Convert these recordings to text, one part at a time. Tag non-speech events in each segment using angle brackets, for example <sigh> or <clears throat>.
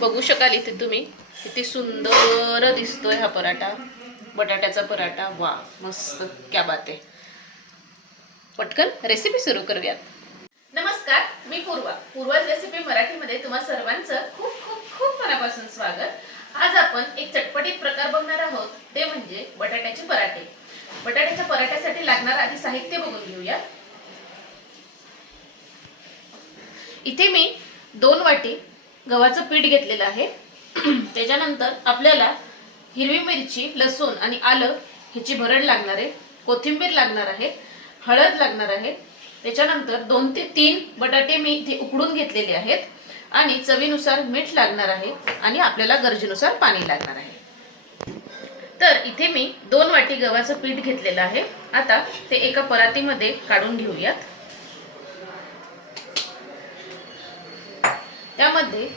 बघू शकाल इथे तुम्ही. किती सुंदर दिसतोय हा पराठा. बटाट्याचा पराठा. वा मस्त. क्या बात आहे. पटकन रेसिपी सुरू करूयात. नमस्कार मी पूर्वा. पूर्वाज रेसिपी मराठीमध्ये तुम्हा सर्वांचं खूप खूप खूप मनापासून स्वागत. आज आपण एक चटपटीत प्रकार बघणार आहोत. ते म्हणजे बटाट्याचे पराठे. बटाट्याच्या पराठ्यासाठी लागणार आधी साहित्य बघून घेऊया. इथे मी दोन वाटी गव्हाचं पीठ घेतलेलं आहे. <clears throat> त्याच्यानंतर आपल्याला हिरवी मिरची लसूण आणि आलं ह्याची भरड लागणार आहे. कोथिंबीर लागणार आहे. हळद लागणार आहे. त्याच्यानंतर दोन ते तीन बटाटे मी इथे उकडून घेतलेले आहेत. आणि चवीनुसार मीठ लागणार आहे आणि आपल्याला गरजेनुसार पाणी लागणार आहे. तर इथे मी दोन वाटी गव्हाचं पीठ घेतलेलं आहे. आता ते एका परातीमध्ये काढून घेऊयात. त्यामध्ये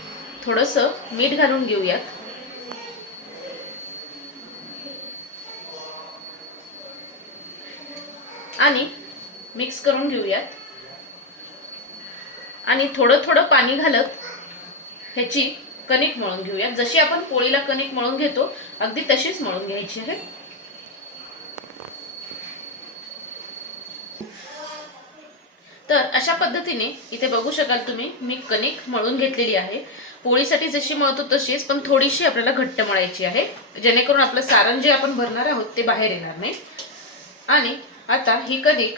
थोडंसं मीठ घालून घेऊयात. आणि मिक्स करून घेऊयात. आणि थोडं थोडं पाणी घालत ह्याची कणिक मळून घेऊयात. जशी आपण पोळीला कणिक मळून घेतो अगदी तशीच मळून घ्यायची आहे. तर अशा पद्धतीने इथे बघू शकाल तुम्ही मी कणिक मळून घेतलेली आहे. पोळीसाठी जशी मळतो तशीच पण थोडीशी आपल्याला घट्ट मळायची आहे. जेणेकरून आपलं सारण जे आपण भरणार आहोत ते बाहेर येणार नाही. आणि आता ही कणिक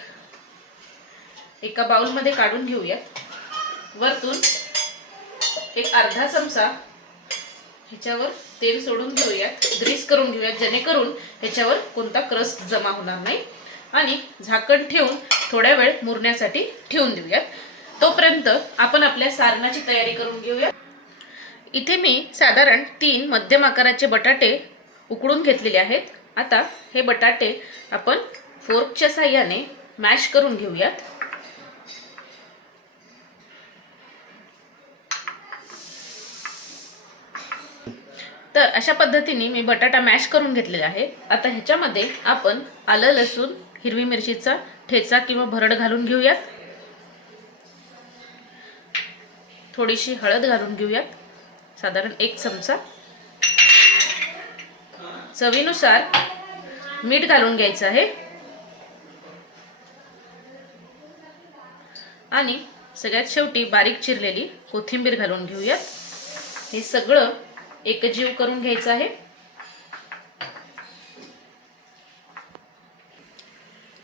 एका बाउलमध्ये काढून घेऊया. वरतून एक अर्धा चमचा ह्याच्यावर तेल सोडून घेऊयात ग्रीस करून घेऊयात जेणेकरून ह्याच्यावर कोणता क्रस्ट जमा होणार नाही. आणि झाकण ठेवून थोड्या वेळ मुरण्यासाठी ठेवून देऊयात. तोपर्यंत आपण आपल्या सारणाची तयारी करून घेऊया इथे मी साधारण तीन मध्यम आकाराचे बटाटे उकडून घेतलेले आहेत. आता हे बटाटे आपण फोर्कच्या साह्याने मॅश करून घेऊयात. तर अशा पद्धतीने मी बटाटा मॅश करून घेतलेला आहे. आता ह्याच्यामध्ये आपण आलं लसूण हिरवी मिरचीचा ठेचा किंवा भरड घालून घेऊयात. थोडीशी हळद घालून घेऊयात. साधारण एक चमचा. चवीनुसार मीठ घालून घ्यायचं आहे. आणि सगळ्यात शेवटी बारीक चिरलेली कोथिंबीर घालून घेऊयात. हे सगळं एकजीव करून घ्यायचं आहे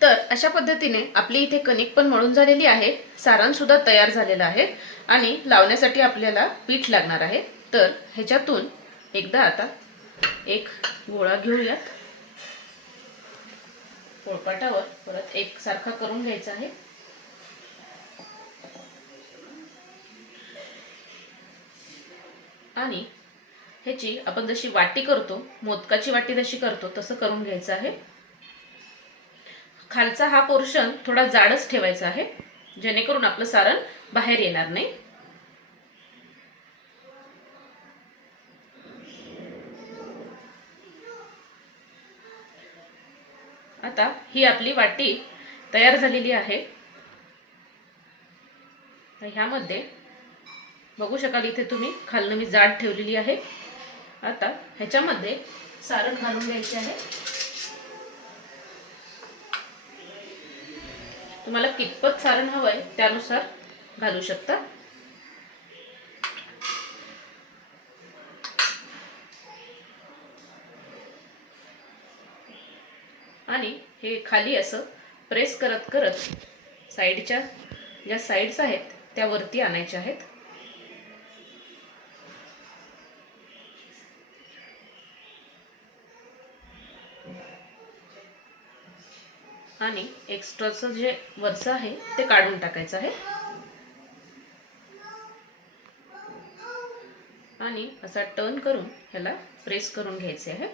तर अशा पद्धतीने आपली इथे कणिक पण मळून झालेली आहे. सारण सुद्धा तयार झालेलं आहे. आणि लावण्यासाठी आपल्याला पीठ लागणार आहे. तर ह्याच्यातून एकदा आता एक गोळा घेऊयात. पोळपाटावर परत एक सारखा करून घ्यायचा आहे. आणि ह्याची आपण जशी वाटी करतो मोदकाची वाटी जशी करतो तसं करून घ्यायचं आहे. खालचा हा पोर्शन थोडा जाडच ठेवायचा आहे. जेणेकरून आपलं सारण बाहेर येणार नाही. आता ही आपली वाटी तयार झालेली आहे. ह्यामध्ये बघू शकाल इथे तुम्ही खालनं मी जाड ठेवलेली आहे. आता ह्याच्यामध्ये सारण घालून घ्यायचे आहे. तुम्हाला कितपत सारण आहे त्यानुसार घालू शकता. आणि हे खाली असं प्रेस करत करत साईडच्या ज्या साईड्स आहेत त्या वरती आणायच्या आहेत. आणि एक्स्ट्राचं जे वरचं आहे ते काढून टाकायचं आहे. आणि असा टर्न करून ह्याला प्रेस करून घ्यायचे आहे.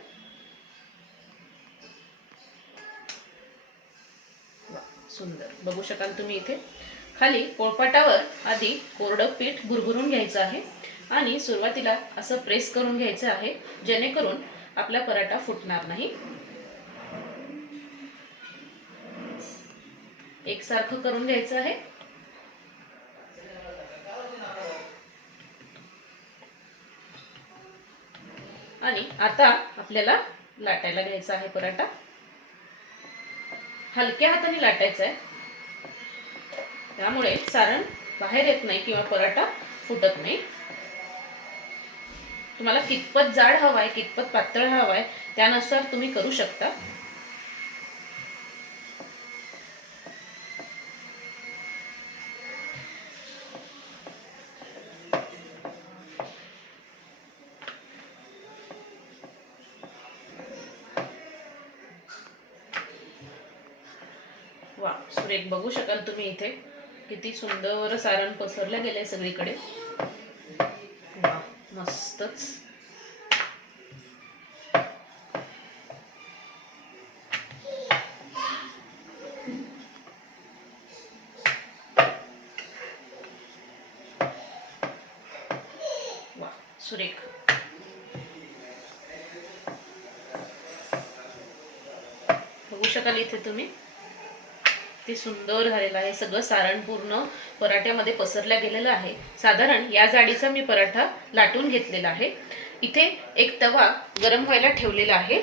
सुंदर. बघू शकाल तुम्ही इथे. खाली पोळपाटावर आधी कोरडं पीठ भुरभुरून घ्यायचं आहे आणि सुरुवातीला असं प्रेस करून घ्यायचं आहे जेणेकरून आपला पराठा फुटणार नाही. एकसारखं करून घ्यायचं आहे. आणि आता आपल्याला लाटायला घ्यायचा आहे पराठा. हलक्या हाताने लाटायचा आहे. त्यामुळे सारण बाहेर येत नाही किंवा पराठा फुटत नाही. तुम्हाला कितपत जाड हवाय कितपत पातळ हवाय त्यानुसार तुम्ही करू शकता. वा सुरेख बघू शकाल तुम्ही इथे. किती सुंदर सारण पसरलं गेलंय सगळीकडे. वा मस्तच. वा सुरेख. बघू शकाल इथे तुम्ही. ते सुंदर झालेलं आहे. सगळं सारण पूर्ण पराठ्यामध्ये पसरल्या गेलेलं आहे. साधारण या जाडीचा मी पराठा लाटून घेतलेला आहे. इथे एक तवा गरम व्हायला ठेवलेला आहे.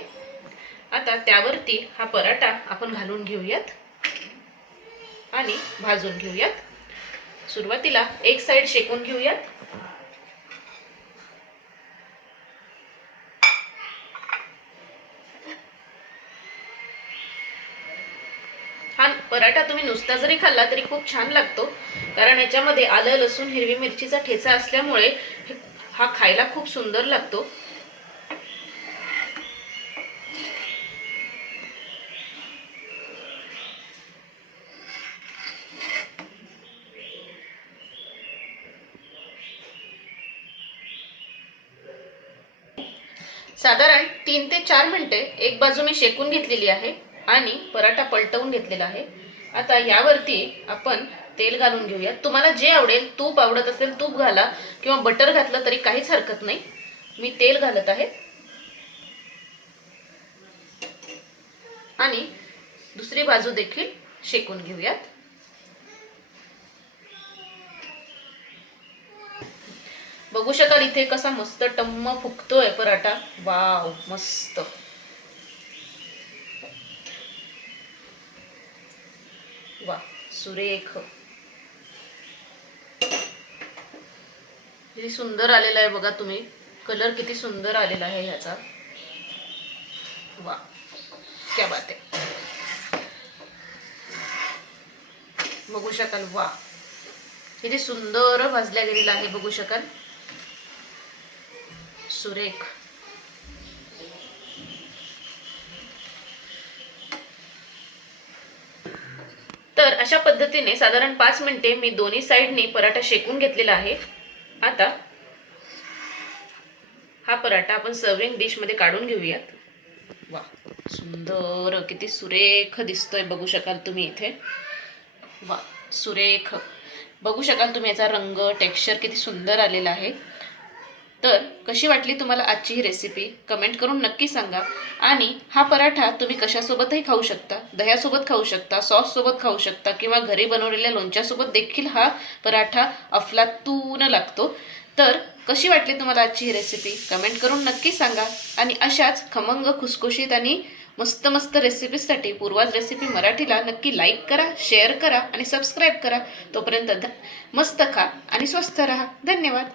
आता त्यावरती हा पराठा आपण घालून घेऊयात आणि भाजून घेऊयात. सुरुवातीला एक साईड शेकून घेऊयात हा पराठा तुम्ही नुसता जरी खाल्ला तरी खूप छान लागतो. कारण याच्यामध्ये आलं लसूण हिरवी मिरचीचा ठेचा असल्यामुळे हा खायला खूप सुंदर लागतो. साधारण तीन ते चार मिनिटे एक बाजू मी शेकून घेतलेली आहे आणि पराठा पलटवून घेतलेला आहे. आता यावरती आपण तेल घालून घेऊया तुम्हाला जे आवडेल तूप आवडत असेल तूप घाला किंवा बटर घातलं तरी काहीच हरकत नाही. मी तेल घालत आहे. आणि दुसरी बाजू देखील शेकून घेऊयात. बघू शकाल इथे कसा मस्त टम्म फुगतोय पराठा. वाव मस्त. वा सुरेख. किती सुंदर आलेला आहे बघा तुम्ही. कलर किती सुंदर आलेला आहे ह्याचा. वा क्या बात आहे. बघू शकाल वा. किती सुंदर भाजल्या गेलेला आहे बघू शकाल. सुरेख तर अशा पद्धतीने साधारण पाच मिनिटे मी दोन्ही साईडनी पराठा शेकून घेतलेला आहे. आता हा पराठा आपण सर्विंग डिशमध्ये काढून घेऊयात. वा सुंदर किती सुरेख दिसतोय बघू शकाल तुम्ही इथे. वा सुरेख. बघू शकाल तुम्ही याचा रंग टेक्स्चर किती सुंदर आलेला आहे. तर कशी वाटली तुम्हाला आजची ही रेसिपी कमेंट करून नक्की सांगा. आणि हा पराठा तुम्ही कशासोबतही खाऊ शकता. दह्यासोबत खाऊ शकता सॉससोबत खाऊ शकता किंवा घरी बनवलेल्या लोणच्यासोबत देखील हा पराठा अफलातून लागतो. तर कशी वाटली तुम्हाला आजची ही रेसिपी कमेंट करून नक्की सांगा. आणि अशाच खमंग खुसखुशीत आणि मस्त मस्त रेसिपीजसाठी पूर्वाज रेसिपी मराठीला नक्की लाईक करा शेअर करा आणि सबस्क्राईब करा. तोपर्यंत मस्त खा आणि स्वस्थ राहा. धन्यवाद.